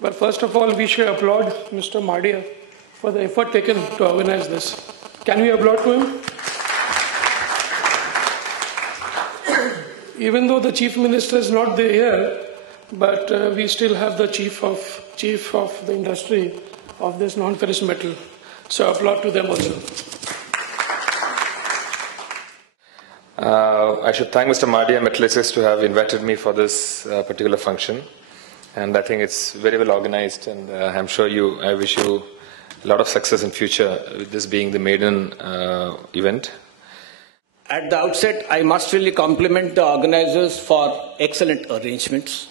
But first of all, we should applaud Mr. Mardia for the effort taken to organize this. Can we applaud to him? Even though the Chief Minister is not there here, but we still have the chief of the industry of this non-ferrous metal. So applaud to them also. I should thank Mr. Mardia Metallurgics to have invited me for this particular function. And I think it's very well organized, and I'm sure I wish you a lot of success in future, with this being the maiden event. At the outset, I must really compliment the organizers for excellent arrangements.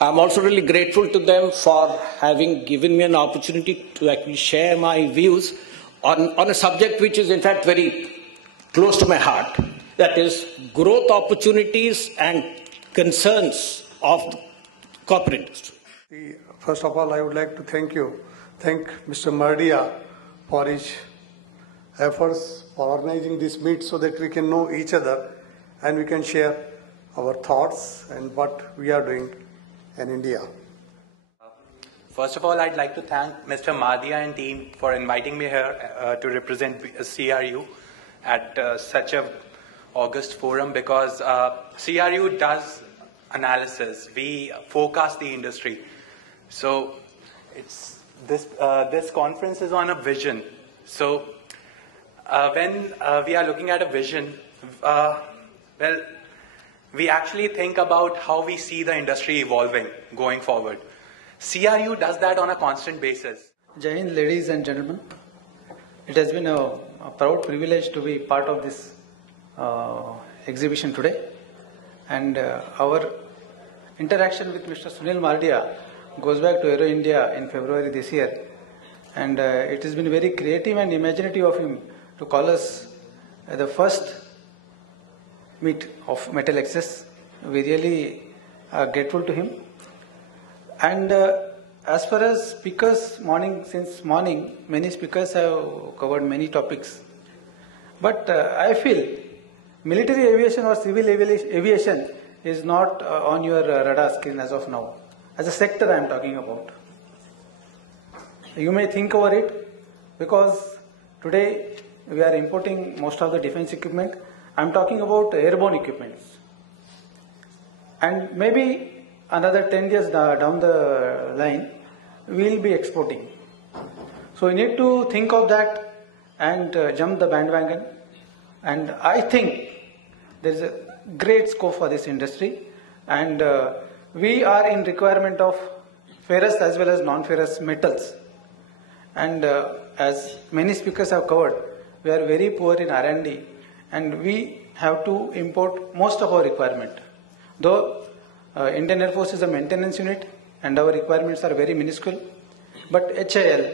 I'm also really grateful to them for having given me an opportunity to actually share my views on a subject which is in fact very close to my heart, that is growth opportunities and concerns of the corporate industry. First of all, I would like to thank Mr. Mardia for his efforts for organizing this meet so that we can know each other and we can share our thoughts and what we are doing in India. First of all, I'd like to thank Mr. Mardia and team for inviting me here to represent CRU at such a august forum, because CRU does analysis. We forecast the industry. So this conference is on a vision. So when we are looking at a vision, we actually think about how we see the industry evolving going forward. CRU does that on a constant basis. Jai Hind, ladies and gentlemen. It has been a proud privilege to be part of this exhibition today. And our interaction with Mr. Sunil Mardia goes back to Aero India in February this year. And it has been very creative and imaginative of him to call us the first meet of Metal Access. We really are grateful to him. And as far as speakers, since morning, many speakers have covered many topics. But I feel military aviation or civil aviation is not on your radar screen as of now. As a sector I am talking about. You may think over it, because today we are importing most of the defense equipment. I am talking about airborne equipments. And maybe another 10 years down the line, we will be exporting. So we need to think of that and jump the bandwagon. And I think there is a great scope for this industry. And we are in requirement of ferrous as well as non-ferrous metals. And as many speakers have covered, we are very poor in R&D, and we have to import most of our requirement. Though Indian Air Force is a maintenance unit and our requirements are very minuscule, but HAL,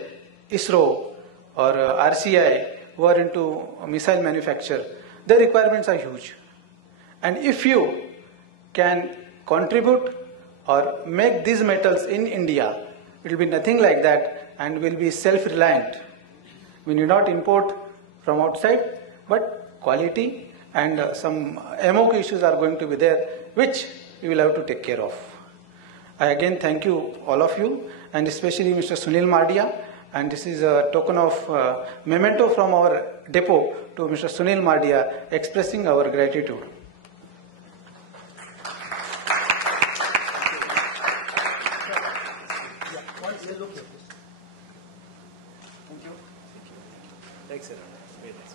ISRO or RCI, who are into missile manufacture, their requirements are huge. And if you can contribute or make these metals in India, it will be nothing like that, and will be self-reliant. We need not import from outside, but quality and some MOQ issues are going to be there, which we will have to take care of. I again thank you, all of you, and especially Mr. Sunil Mardia. And this is a token of memento from our depot to Mr. Sunil Mardia, expressing our gratitude. Thank you. Thanks, sir. Very nice.